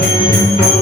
Música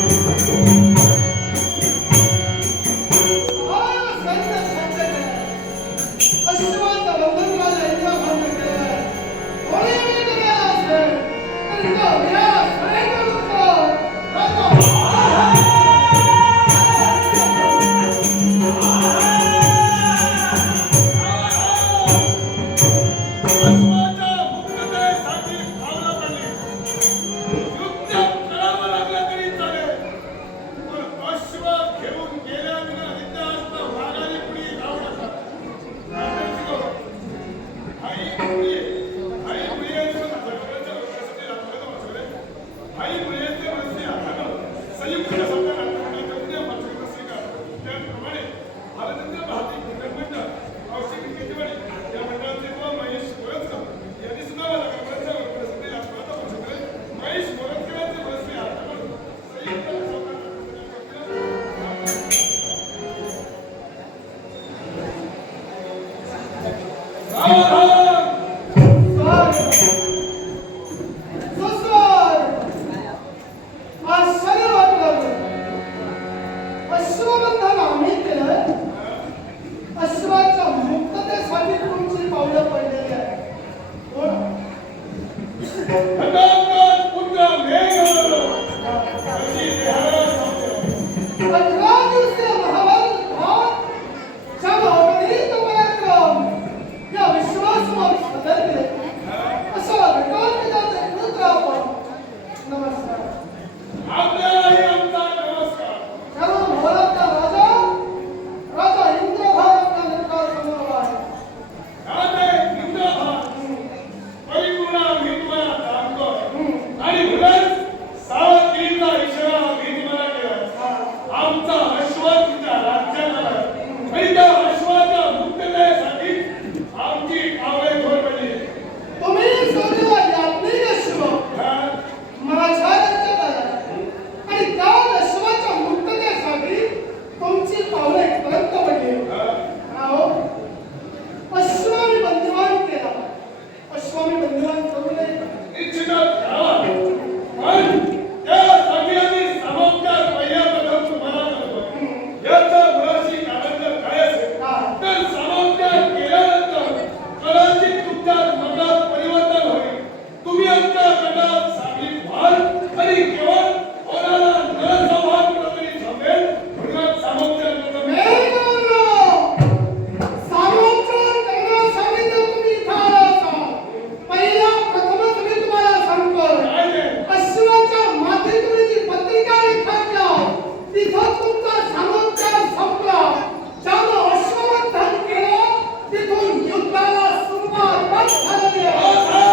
Hallelujah.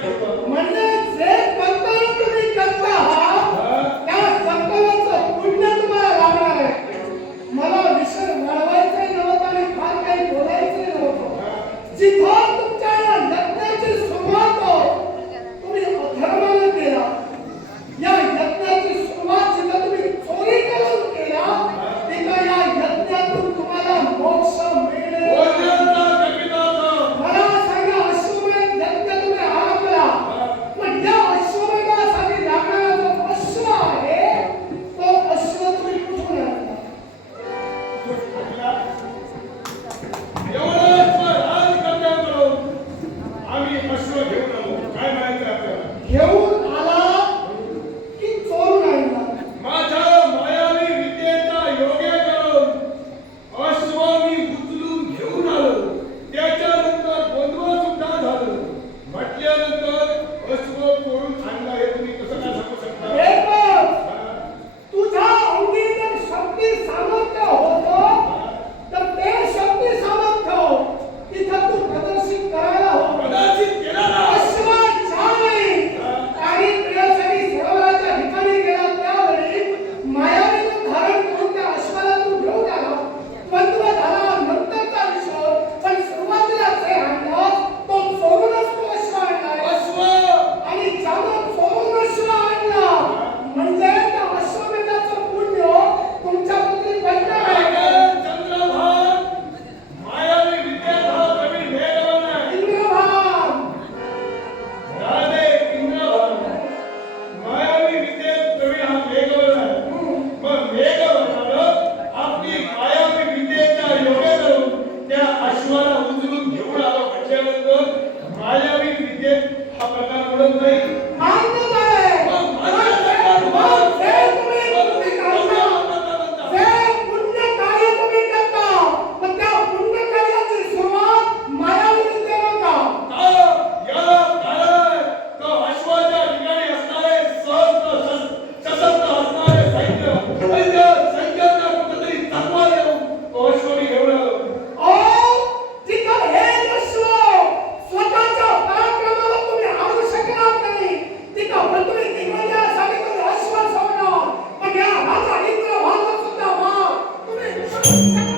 Maria Thank you.